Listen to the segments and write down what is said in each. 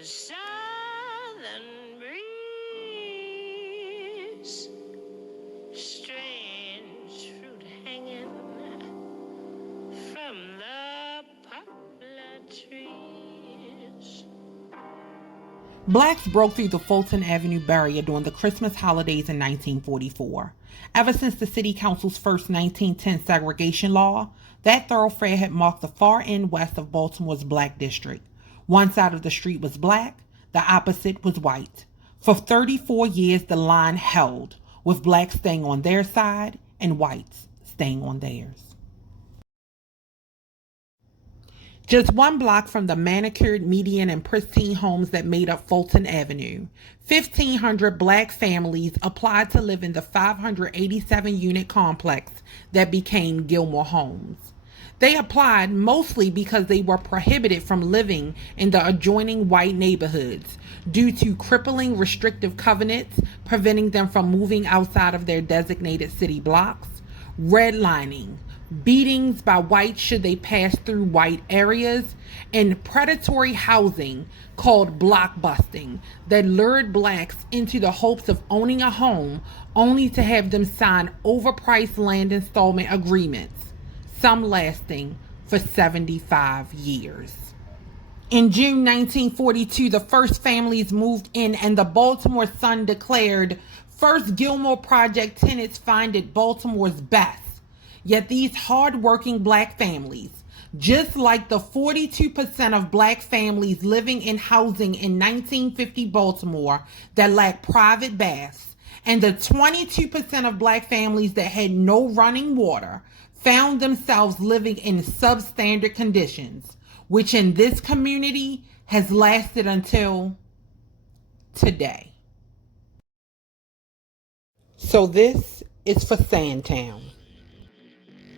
the southern breeze, strange fruit hanging from the poplar trees. Blacks broke through the Fulton Avenue barrier during the Christmas holidays in 1944. Ever since the City Council's first 1910 segregation law, that thoroughfare had marked the far end west of Baltimore's Black district. One side of the street was black, the opposite was white. For 34 years, the line held, with blacks staying on their side and whites staying on theirs. Just one block from the manicured, median, and pristine homes that made up Fulton Avenue, 1,500 black families applied to live in the 587-unit complex that became Gilmore Homes. They applied mostly because they were prohibited from living in the adjoining white neighborhoods due to crippling restrictive covenants preventing them from moving outside of their designated city blocks, redlining, beatings by whites should they pass through white areas, and predatory housing called blockbusting that lured blacks into the hopes of owning a home only to have them sign overpriced land installment agreements, some lasting for 75 years. In June 1942, the first families moved in and the Baltimore Sun declared, "First Gilmore Project tenants find it Baltimore's best." Yet these hard-working black families, just like the 42% of black families living in housing in 1950 Baltimore that lacked private baths, and the 22% of black families that had no running water, found themselves living in substandard conditions, which in this community has lasted until today. So this is for Sandtown.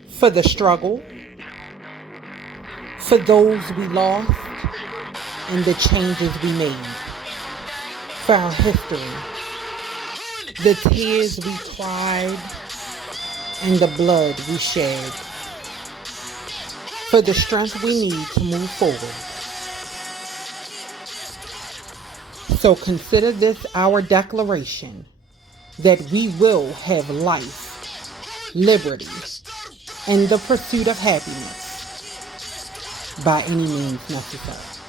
For the struggle, for those we lost, and the changes we made. For our history, the tears we cried, and the blood we shed. For the strength we need to move forward. So consider this our declaration that we will have life, liberty, and the pursuit of happiness by any means necessary.